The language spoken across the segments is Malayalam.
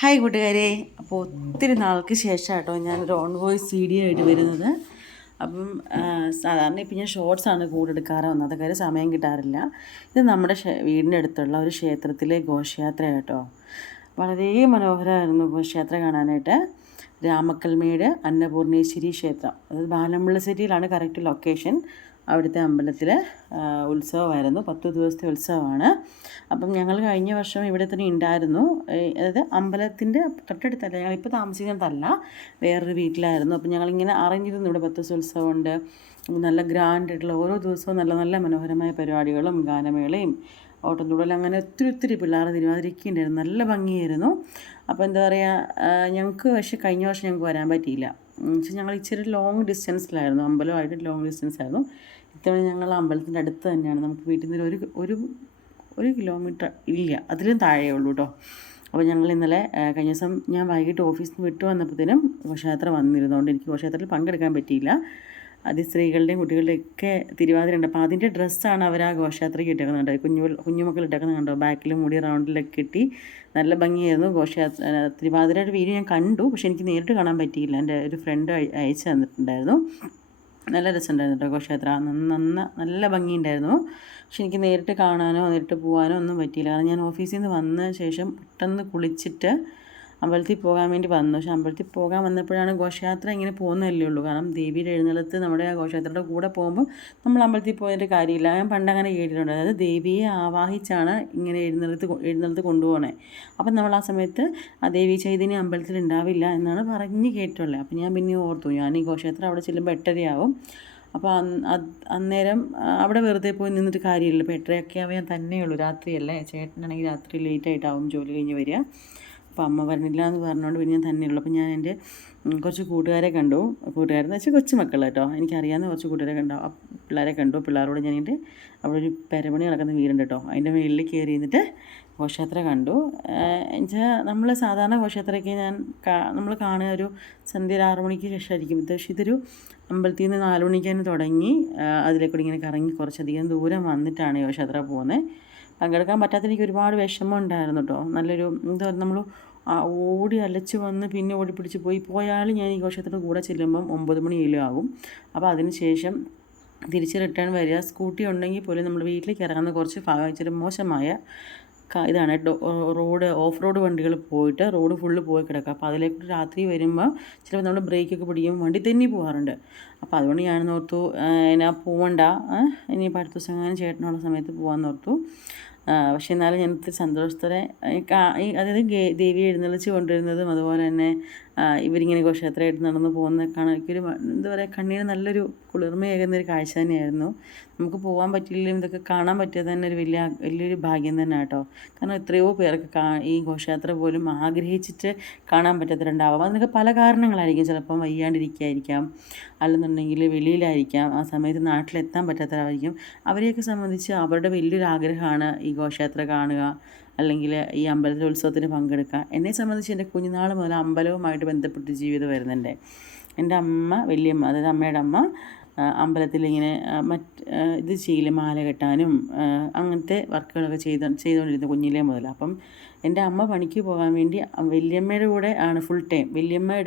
ഹായ് കൂട്ടുകാരെ. അപ്പോൾ ഒത്തിരി നാൾക്ക് ശേഷം കേട്ടോ ഞാനൊരു ഓൺ വോയിസ് വീഡിയോ ആയിട്ട് വരുന്നത്. അപ്പം സാധാരണ ഇപ്പം ഞാൻ ഷോർട്സാണ് കൂടുതൽ എടുക്കാറ് വന്നത്, കാര്യം സമയം കിട്ടാറില്ല. ഇത് നമ്മുടെ വീടിൻ്റെ അടുത്തുള്ള ഒരു ക്ഷേത്രത്തിലെ ഘോഷയാത്ര കേട്ടോ. വളരെ മനോഹരമായിരുന്നു ഘോഷയാത്ര കാണാനായിട്ട്. രാമക്കൽമേട് അന്നപൂർണേശ്വരി ക്ഷേത്രം, അതായത് ബാലമുള്ളശ്ശേരിയിലാണ് കറക്റ്റ് ലൊക്കേഷൻ. അവിടുത്തെ അമ്പലത്തിൽ ഉത്സവമായിരുന്നു, 10 ദിവസത്തെ ഉത്സവമാണ്. അപ്പം ഞങ്ങൾ കഴിഞ്ഞ വർഷം ഇവിടെ തന്നെ ഉണ്ടായിരുന്നു. അതായത് അമ്പലത്തിൻ്റെ തൊട്ടടുത്തല്ല, ഞങ്ങളിപ്പോൾ താമസിക്കുന്നതല്ല, വേറൊരു വീട്ടിലായിരുന്നു. അപ്പം ഞങ്ങളിങ്ങനെ അറിഞ്ഞിരുന്നു ഇവിടെ 10 ദിവസം ഉത്സവമുണ്ട്, നല്ല ഗ്രാൻഡായിട്ടുള്ള ഓരോ ദിവസവും നല്ല നല്ല മനോഹരമായ പരിപാടികളും ഗാനമേളയും ഓട്ടംതുള്ളൽ, അങ്ങനെ ഒത്തിരി പിള്ളേർ തിരുവാതിരയ്ക്ക് ഉണ്ടായിരുന്നു. നല്ല ഭംഗിയായിരുന്നു. അപ്പോൾ എന്താ പറയുക, ഞങ്ങൾക്ക് പക്ഷേ കഴിഞ്ഞ വർഷം ഞങ്ങൾക്ക് വരാൻ പറ്റിയില്ല. ഞങ്ങൾ ഇച്ചിരി ലോങ് ഡിസ്റ്റൻസിലായിരുന്നു, അമ്പലമായിട്ട് ലോങ് ഡിസ്റ്റൻസ് ആയിരുന്നു. ഇത്തവണ ഞങ്ങൾ അമ്പലത്തിൻ്റെ അടുത്ത് തന്നെയാണ്, നമുക്ക് വീട്ടിൽ നിന്ന് ഒരു കിലോമീറ്റർ ഇല്ല, അതിലും താഴെ ഉള്ളൂ കേട്ടോ. അപ്പോൾ ഞങ്ങൾ ഇന്നലെ കഴിഞ്ഞ ദിവസം ഞാൻ വൈകിട്ട് ഓഫീസിൽ നിന്ന് വിട്ടു വന്നപ്പോഴത്തേനും ഘോഷയാത്ര വന്നിരുന്നതുകൊണ്ട് എനിക്ക് ഘോഷയാത്രയിൽ പങ്കെടുക്കാൻ പറ്റിയില്ല. അത് സ്ത്രീകളുടെയും കുട്ടികളുടെയും ഒക്കെ തിരുവാതിര ഉണ്ട്. അപ്പോൾ അതിൻ്റെ ഡ്രസ്സാണ് അവർ ആ ഘോഷയാത്രയ്ക്ക് ഇട്ടേക്കുന്നുണ്ട്. കുഞ്ഞുമക്കൾ ഇട്ടേക്കുന്നത് കണ്ടോ, ബാക്കിൽ മുടി റൗണ്ടിലൊക്കെ കിട്ടി നല്ല ഭംഗിയായിരുന്നു. തിരുവാതിരയുടെ വീഡിയോ ഞാൻ കണ്ടു, പക്ഷേ എനിക്ക് നേരിട്ട് കാണാൻ പറ്റിയില്ല. എൻ്റെ ഒരു ഫ്രണ്ട് അയച്ചു തന്നിട്ടുണ്ടായിരുന്നു. നല്ല രസമുണ്ടായിരുന്നു കേട്ടോ ഘോഷയാത്ര, നല്ല ഭംഗിയുണ്ടായിരുന്നു. പക്ഷെ എനിക്ക് നേരിട്ട് കാണാനോ നേരിട്ട് പോകാനോ ഒന്നും പറ്റിയില്ല. കാരണം ഞാൻ ഓഫീസിൽ നിന്ന് വന്ന ശേഷം പെട്ടെന്ന് കുളിച്ചിട്ട് അമ്പലത്തിൽ പോകാൻ വേണ്ടി വന്നു. പക്ഷെ അമ്പലത്തിൽ പോകാൻ വന്നപ്പോഴാണ് ഘോഷയാത്ര ഇങ്ങനെ പോകുന്നതല്ലേ ഉള്ളൂ. കാരണം ദേവിയുടെ എഴുന്നള്ളത്ത് നമ്മുടെ ആ ഘോഷയാത്രയുടെ കൂടെ പോകുമ്പോൾ നമ്മൾ അമ്പലത്തിൽ പോയതിൻ്റെ കാര്യമില്ല. ഞാൻ പണ്ടങ്ങനെ കേട്ടിട്ടുണ്ട്, അതായത് ദേവിയെ ആവാഹിച്ചാണ് ഇങ്ങനെ എഴുന്നള്ളത്ത് കൊണ്ടുപോകണേ. അപ്പം നമ്മൾ ആ സമയത്ത് ആ ദേവി ചൈതന്യം അമ്പലത്തിൽ ഉണ്ടാവില്ല എന്നാണ് പറഞ്ഞ് കേട്ടിട്ടുള്ളത്. അപ്പം ഞാൻ പിന്നെ ഓർത്തു, ഞാൻ ഈ ഘോഷയാത്ര അവിടെ ചെല്ലുമ്പോൾ 8:30 അപ്പോൾ അന്നേരം അവിടെ വെറുതെ പോയി നിന്നിട്ട് കാര്യമില്ല. ഇപ്പോൾ 8:30 ആവുമ്പോൾ ഞാൻ തന്നെയുള്ളൂ, രാത്രിയല്ലേ. ചേട്ടനാണെങ്കിൽ രാത്രി ലേറ്റായിട്ടാവും ജോലി കഴിഞ്ഞ് വരിക. അപ്പോൾ അമ്മ പറഞ്ഞില്ല എന്ന് പറഞ്ഞുകൊണ്ട് പിന്നെ ഞാൻ തന്നെയുള്ളൂ. അപ്പോൾ ഞാൻ എൻ്റെ കുറച്ച് കൂട്ടുകാരെ കണ്ടു. കൂട്ടുകാരെന്ന് വെച്ചാൽ കൊച്ചുമക്കൾ കേട്ടോ, എനിക്കറിയാവുന്ന കുറച്ച് കൂട്ടുകാരെ കണ്ടു. പിള്ളേരെ കണ്ടു. പിള്ളേരോട് ഞാനിട്ട് അവിടെ ഒരു പെരമണി നടക്കുന്ന വീടുണ്ട് കേട്ടോ, അതിൻ്റെ മുകളിൽ കയറി നിന്നിട്ട് ഘോഷയാത്ര കണ്ടു. എന്നുവെച്ചാൽ നമ്മൾ സാധാരണ ഘോഷയാത്രയ്ക്ക് നമ്മൾ കാണുക ഒരു സന്ധ്യ 6 മണിക്ക് ശേഷമായിരിക്കും. പക്ഷേ ഇതൊരു അമ്പലത്തിൽ നിന്ന് 4 മണിക്ക് തന്നെ തുടങ്ങി അതിലേക്കൂടി ഇങ്ങനെ കറങ്ങി കുറച്ചധികം ദൂരം വന്നിട്ടാണ് ഘോഷയാത്ര പോകുന്നത്. പങ്കെടുക്കാൻ പറ്റാത്ത എനിക്ക് ഒരുപാട് വിഷമം ഉണ്ടായിരുന്നു കേട്ടോ. നല്ലൊരു എന്താ പറയുക, നമ്മൾ ഓടി അലച്ച് വന്ന് പിന്നെ ഓടിപ്പിടിച്ച് പോയാൽ ഞാൻ ഈ ഘോഷയാത്രയുടെ കൂടെ ചെല്ലുമ്പം 9 മണിയിലും ആകും. അപ്പോൾ അതിന് ശേഷം തിരിച്ച് റിട്ടേൺ വരിക. സ്കൂട്ടി ഉണ്ടെങ്കിൽ പോലും നമ്മൾ വീട്ടിലേക്ക് ഇറങ്ങുന്ന കുറച്ച് ഭാഗം ഇച്ചിരി മോശമായ ഇതാണ്. ഓഫ് റോഡ് വണ്ടികൾ പോയിട്ട് റോഡ് ഫുള്ള് പോയി കിടക്കുക. അപ്പോൾ അതിലേക്ക് രാത്രി വരുമ്പോൾ ചിലപ്പോൾ നമ്മൾ ബ്രേക്കൊക്കെ പിടിക്കും, വണ്ടി തെന്നി പോകാറുണ്ട്. അപ്പോൾ അതുകൊണ്ട് ഞാൻ ഓർത്തു ഞാൻ പോവണ്ട, ഇനിയിപ്പോൾ അടുത്ത ദിവസം അങ്ങനെ ചേട്ടനുള്ള സമയത്ത് പോകാമെന്ന് ഓർത്തു. പക്ഷേ എന്നാലും ഞാൻ ഒത്തിരി സന്തോഷത്തോടെ അതായത് ദേവി എഴുന്നള്ളിച്ച് കൊണ്ടുവരുന്നതും അതുപോലെ തന്നെ ഇവരിങ്ങനെ ഘോഷയാത്രയായിട്ട് നടന്ന് പോകുന്ന കാണാൻ എനിക്കൊരു എന്താ പറയുക, കണ്ണിന് നല്ലൊരു കുളിർമയേകുന്നൊരു കാഴ്ച തന്നെയായിരുന്നു. നമുക്ക് പോകാൻ പറ്റില്ലെങ്കിലും ഇതൊക്കെ കാണാൻ പറ്റിയത് തന്നെ ഒരു വലിയൊരു ഭാഗ്യം തന്നെ കേട്ടോ. കാരണം എത്രയോ പേർക്ക് ഈ ഘോഷയാത്ര പോലും ആഗ്രഹിച്ചിട്ട് കാണാൻ പറ്റാത്തവരുണ്ടാവും. അതിനൊക്കെ പല കാരണങ്ങളായിരിക്കും. ചിലപ്പം വയ്യാണ്ടിരിക്കുകയായിരിക്കാം, അല്ലെന്നുണ്ടെങ്കിൽ വെളിയിലായിരിക്കാം, ആ സമയത്ത് നാട്ടിലെത്താൻ പറ്റാത്തവരായിരിക്കും. അവരെയൊക്കെ സംബന്ധിച്ച് അവരുടെ വലിയൊരു ആഗ്രഹമാണ് ഈ ഘോഷയാത്ര കാണുക, അല്ലെങ്കിൽ ഈ അമ്പലത്തിലെ ഉത്സവത്തിന് പങ്കെടുക്കുക. എന്നെ സംബന്ധിച്ച് എൻ്റെ കുഞ്ഞുനാൾ മുതൽ അമ്പലവുമായിട്ട് ബന്ധപ്പെട്ട് ജീവിതം വരുന്നുണ്ട്. എൻ്റെ അമ്മ, വലിയമ്മ, അതായത് അമ്മയുടെ അമ്മ അമ്പലത്തിലിങ്ങനെ ഇത് ചെയ്യില്ല, മാല കെട്ടാനും അങ്ങനത്തെ വർക്കുകളൊക്കെ ചെയ്തുകൊണ്ടിരുന്നു കുഞ്ഞിലേ മുതൽ. അപ്പം എൻ്റെ അമ്മ പണിക്ക് പോകാൻ വേണ്ടി വലിയമ്മയുടെ കൂടെ ആണ് ഫുൾ ടൈം. വലിയമ്മ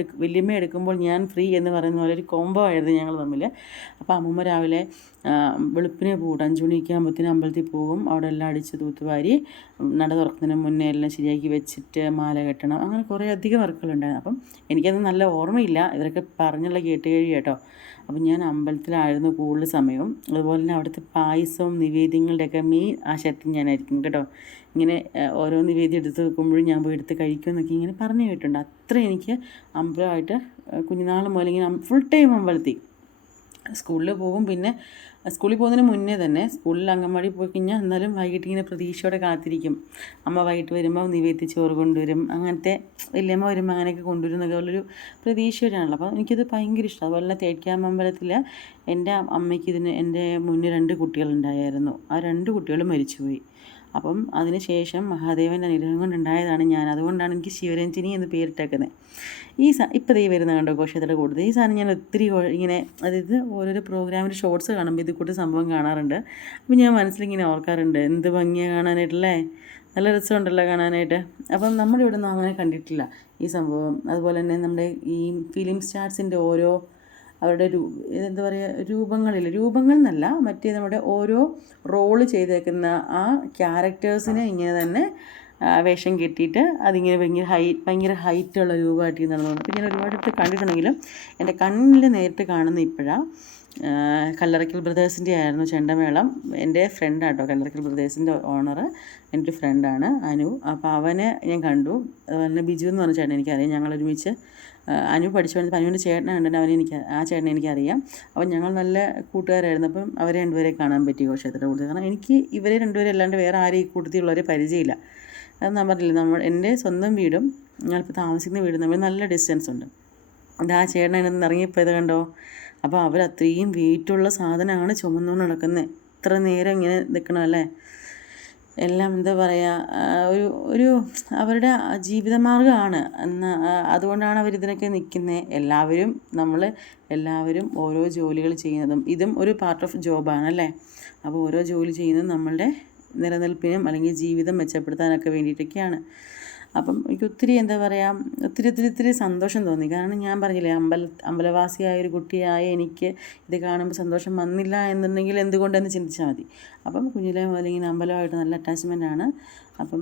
എടുക്കുമ്പോൾ ഞാൻ ഫ്രീ എന്ന് പറയുന്ന പോലെ ഒരു കോംബോ ആയിരുന്നു ഞങ്ങൾ തമ്മിൽ. അപ്പോൾ അമ്മൂമ്മ രാവിലെ വെളുപ്പിനെ പോകും, 5 മണിയൊക്കെ ആകുമ്പോഴത്തേനും അമ്പലത്തിൽ പോകും. അവിടെ എല്ലാം അടിച്ച് തൂത്തുവാരി നട തുറക്കുന്നതിന് മുന്നേ എല്ലാം ശരിയാക്കി വെച്ചിട്ട് മാല കെട്ടണം, അങ്ങനെ കുറേ അധികം വർക്കുകളുണ്ടായിരുന്നു. അപ്പം എനിക്കത് നല്ല ഓർമ്മയില്ല, ഇവരൊക്കെ പറഞ്ഞുള്ള കേട്ടുകഴിഞ്ഞു കേട്ടോ. അപ്പം ഞാൻ അമ്പലത്തിലായിരുന്നു കൂടുതൽ സമയവും. അതുപോലെ തന്നെ അവിടുത്തെ പായസവും നിവേദ്യങ്ങളുടെയൊക്കെ മെയിൻ ആശക്തി ഞാനായിരിക്കും കേട്ടോ. ഇങ്ങനെ ഓരോ നിവേദ്യം എടുത്ത് വെക്കുമ്പോഴും ഞാൻ പോയി എടുത്ത് കഴിക്കുമെന്നൊക്കെ ഇങ്ങനെ പറഞ്ഞു കേട്ടിട്ടുണ്ട്. അത്ര എനിക്ക് അമ്പലമായിട്ട് കുഞ്ഞുനാൾ മുതൽ ഇങ്ങനെ ഫുൾ ടൈം അമ്പലത്തിൽ സ്കൂളിൽ പോകും. പിന്നെ സ്കൂളിൽ പോകുന്നതിന് മുന്നേ തന്നെ സ്കൂളിൽ അംഗൻവാടി പോയി കഴിഞ്ഞാൽ എന്നാലും വൈകിട്ട് ഇങ്ങനെ പ്രതീക്ഷയോടെ കാത്തിരിക്കും. അമ്മ വൈകിട്ട് വരുമ്പോൾ നിവേദ്യ ചോറ് കൊണ്ടുവരും, അങ്ങനത്തെ വലിയമ്മ വരുമ്പോൾ അങ്ങനെയൊക്കെ കൊണ്ടുവരും എന്നൊക്കെ ഉള്ളൊരു പ്രതീക്ഷയോടെയാണല്ലോ. അപ്പോൾ എനിക്കത് ഭയങ്കര ഇഷ്ടം. അതുപോലെ തന്നെ തേക്കാമ്പലത്തിൽ എൻ്റെ അമ്മയ്ക്ക് എൻ്റെ മുന്നേ 2 കുട്ടികളുണ്ടായിരുന്നു. ആ 2 കുട്ടികളും മരിച്ചുപോയി. അപ്പം അതിന് ശേഷം മഹാദേവൻ്റെ അനുഗ്രഹം കൊണ്ടുണ്ടായതാണ് ഞാൻ. അതുകൊണ്ടാണ് എനിക്ക് ശിവരഞ്ജിനി എന്ന് പേരിട്ടേക്കുന്നത്. ഇപ്പോൾ ദേ വരുന്ന കണ്ടോ ഘോഷയാത്രയുടെ കൂടുതൽ ഈ സാധനം ഞാൻ ഒത്തിരി ഇങ്ങനെ, അതായത് ഓരോരോ പ്രോഗ്രാമിൻ്റെ ഷോർട്സ് കാണുമ്പോൾ ഇത് കൂട്ട് സംഭവം കാണാറുണ്ട്. അപ്പോൾ ഞാൻ മനസ്സിലിങ്ങനെ ഓർക്കാറുണ്ട്, എന്ത് ഭംഗിയാണ് കാണാനായിട്ടല്ലേ, നല്ല രസമുണ്ടല്ലോ കാണാനായിട്ട്. അപ്പം നമ്മുടെ ഇവിടെ ഒന്നും അങ്ങനെ കണ്ടിട്ടില്ല ഈ സംഭവം. അതുപോലെ തന്നെ നമ്മുടെ ഈ ഫിലിം സ്റ്റാർസിൻ്റെ ഓരോ അവരുടെ എന്താ പറയുക, രൂപങ്ങൾ എന്നല്ല, മറ്റേ നമ്മുടെ ഓരോ റോള് ചെയ്തേക്കുന്ന ആ ക്യാരക്ടേഴ്സിനെ ഇങ്ങനെ തന്നെ വേഷം കെട്ടിയിട്ട് അതിങ്ങനെ ഭയങ്കര ഹൈറ്റുള്ള രൂപമായിട്ട് നടന്നുകൊണ്ട്. അപ്പോൾ ഞാൻ ഒരുപാടിട്ട് കണ്ടിട്ടുണ്ടെങ്കിലും എൻ്റെ കണ്ണിൽ നേരിട്ട് കാണുന്ന ഇപ്പോഴാണ്. കല്ലറയ്ക്കൽ ബ്രദേഴ്സിൻ്റെ ആയിരുന്നു ചെണ്ടമേളം. എൻ്റെ ഫ്രണ്ടാട്ടോ, കല്ലറയ്ക്കൽ ബ്രദേഴ്സിൻ്റെ ഓണർ എൻ്റെ ഒരു ഫ്രണ്ടാണ് അനു. അപ്പോൾ അവനെ ഞാൻ കണ്ടു. അതുപോലെ ബിജു എന്ന് പറഞ്ഞ ചേട്ടൻ എനിക്കറിയാം. ഞങ്ങളൊരുമിച്ച് അനു പഠിച്ചു വന്നപ്പോൾ അനുവിൻ്റെ ചേട്ടനാണ് ആ ചേട്ടനെ എനിക്കറിയാം. അപ്പം ഞങ്ങൾ നല്ല കൂട്ടുകാരായിരുന്നു. അപ്പം അവരെ രണ്ടുപേരെ കാണാൻ പറ്റി ക്ഷേത്രത്തിൻ്റെ കൂടുതൽ. കാരണം എനിക്ക് ഇവരെ രണ്ടുപേരും അല്ലാണ്ട് വേറെ ആരും ഈ കൂട്ടത്തിലുള്ളവരെ പരിചയമില്ല. അത് ഞാൻ പറഞ്ഞില്ല, എൻ്റെ സ്വന്തം വീടും ഞാനിപ്പോൾ താമസിക്കുന്ന വീടും തമ്മിൽ നല്ല ഡിസ്റ്റൻസ് ഉണ്ട്. അത് ആ ചേട്ടൻ അതിനകത്ത് ഇറങ്ങിപ്പോയത് കണ്ടോ. അപ്പോൾ അവർ അത്രയും വെയിറ്റുള്ള സാധനമാണ് ചുമന്നുകൊണ്ട് നടക്കുന്നത്. ഇത്ര നേരം ഇങ്ങനെ നിൽക്കണമല്ലേ. എല്ലാം എന്താ പറയുക, ഒരു അവരുടെ ജീവിതമാർഗ്ഗമാണ് അതുകൊണ്ടാണ് അവരിതിനൊക്കെ നിൽക്കുന്നത്. എല്ലാവരും ഓരോ ജോലികൾ ചെയ്യുന്നതും ഇതും ഒരു പാർട്ട് ഓഫ് ജോബാണല്ലേ. അപ്പോൾ ഓരോ ജോലി ചെയ്യുന്നതും നമ്മളുടെ നിലനിൽപ്പിനും അല്ലെങ്കിൽ ജീവിതം മെച്ചപ്പെടുത്താനൊക്കെ വേണ്ടിയിട്ടൊക്കെയാണ്. അപ്പം എനിക്ക് ഒത്തിരി എന്താ പറയുക, ഒത്തിരി സന്തോഷം തോന്നി. കാരണം ഞാൻ പറഞ്ഞില്ലേ, അമ്പലവാസിയായ ഒരു കുട്ടിയായ എനിക്ക് ഇത് കാണുമ്പോൾ സന്തോഷം വന്നില്ല എന്നുണ്ടെങ്കിൽ എന്തുകൊണ്ടെന്ന് ചിന്തിച്ചാൽ മതി. അപ്പം കുഞ്ഞിലേ മുതൽ ഇങ്ങനെ അമ്പലമായിട്ട് നല്ല അറ്റാച്ച്മെൻറ്റാണ്. അപ്പം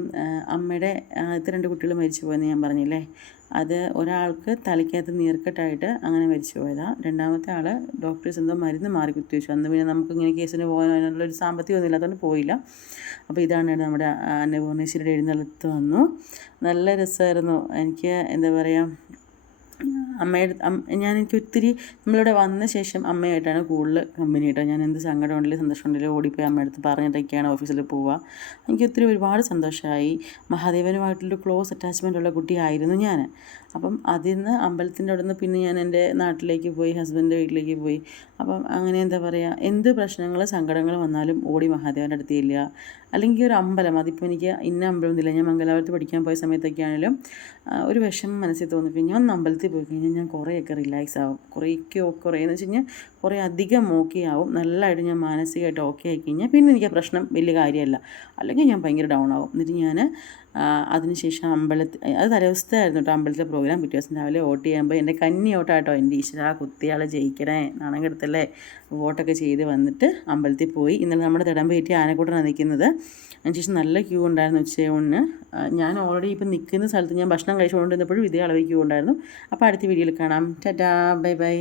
അമ്മയുടെ ആദ്യത്തെ 2 കുട്ടികൾ മരിച്ചു പോയെന്ന് ഞാൻ പറഞ്ഞില്ലേ, അത് ഒരാൾക്ക് തലയ്ക്കകത്ത് നീർക്കെട്ടായിട്ട് അങ്ങനെ മരിച്ചു പോയതാണ്. രണ്ടാമത്തെ ആൾ ഡോക്ടേഴ്സ് എന്തോ മരുന്ന് മാറി കുത്തിവെച്ചു. അന്ന് പിന്നെ നമുക്കിങ്ങനെ കേസിന് പോകാനോ അതിനുള്ളൊരു സാമ്പത്തികമൊന്നും ഇല്ലാത്തതുകൊണ്ട് പോയില്ല. അപ്പോൾ ഇതാണ് നമ്മുടെ അന്നപൂർണേശ്വരിയുടെ എഴുന്നള്ളത്ത് വന്നു. നല്ല രസമായിരുന്നു. എനിക്ക് എന്താ പറയുക, എനിക്ക് ഒത്തിരി നമ്മളിവിടെ വന്ന ശേഷം അമ്മയായിട്ടാണ് കൂടുതൽ കമ്പനി കേട്ടോ. ഞാൻ എന്ത് സങ്കടം ഉണ്ടെങ്കിലും സന്തോഷം ഉണ്ടെങ്കിലും ഓടിപ്പോയി അമ്മയടുത്ത് പറഞ്ഞിട്ടൊക്കെയാണ് ഓഫീസിൽ പോവുക. എനിക്ക് ഒരുപാട് സന്തോഷമായി. മഹാദേവനുമായിട്ടുള്ളൊരു ക്ലോസ് അറ്റാച്ച്മെൻ്റ് ഉള്ള കുട്ടിയായിരുന്നു ഞാൻ. അപ്പം അതിൽ നിന്ന് അമ്പലത്തിൻ്റെ അവിടെ നിന്ന് പിന്നെ ഞാൻ എൻ്റെ നാട്ടിലേക്ക് പോയി, ഹസ്ബൻഡിൻ്റെ വീട്ടിലേക്ക് പോയി. അപ്പം അങ്ങനെ എന്താ പറയുക, എന്ത് പ്രശ്നങ്ങൾ സങ്കടങ്ങൾ വന്നാലും ഓടി മഹാദേവൻ്റെ അടുത്ത് ചെല്ലുക. അല്ലെങ്കിൽ ഒരു അമ്പലം, അതിപ്പോൾ എനിക്ക് ഇന്ന അമ്പലമൊന്നുമില്ല. ഞാൻ മംഗലാപുരത്ത് പഠിക്കാൻ പോയ സമയത്തൊക്കെ ആണെങ്കിലും ഒരു വിഷമം മനസ്സിൽ തോന്നിക്കഴിഞ്ഞാൽ ഞാൻ അമ്പലത്തിൽ പോയി കഴിഞ്ഞാൽ ഞാൻ കുറേയൊക്കെ റിലാക്സ് ആവും. കുറേയെന്ന് വെച്ച് കഴിഞ്ഞാൽ കുറേ അധികം ഓക്കെ ആവും. നല്ലതായിട്ട് ഞാൻ മാനസികമായിട്ട് ഓക്കെ ആയി കഴിഞ്ഞാൽ പിന്നെ എനിക്ക് ആ പ്രശ്നം വലിയ കാര്യമല്ല. അല്ലെങ്കിൽ ഞാൻ ഭയങ്കര ഡൗൺ ആവും. എന്നിട്ട് ഞാൻ അതിനുശേഷം അത് തലേദിവസമായിരുന്നു കേട്ടോ അമ്പലത്തിലെ പ്രോഗ്രാം. പിറ്റേ ദിവസം രാവിലെ വോട്ട് ചെയ്യുമ്പോൾ എൻ്റെ കന്നി ഓട്ടാട്ടോ. എൻ്റെ ഈശ്വരാ, കുത്തിയാളെ ജയിക്കണേ, നാണം കെടുത്തല്ലേ. വോട്ടൊക്കെ ചെയ്ത് വന്നിട്ട് അമ്പലത്തിൽ പോയി. ഇന്നലെ നമ്മുടെ തിടമ്പേറ്റി ആനക്കൂട്ടനാണ് നിൽക്കുന്നത്. അതിനുശേഷം നല്ല ക്യൂ ഉണ്ടായിരുന്നു ഉച്ചയൂണിന്. ഞാൻ ഓൾറെഡി ഇപ്പം നിൽക്കുന്ന സ്ഥലത്ത് ഞാൻ ഭക്ഷണം കഴിച്ചുകൊണ്ടിരുന്നപ്പോഴും ഇതേ അളവ് ക്യൂ ഉണ്ടായിരുന്നു. അപ്പോൾ അടുത്ത വീഡിയോയിൽ കാണാം. Tata, bye bye.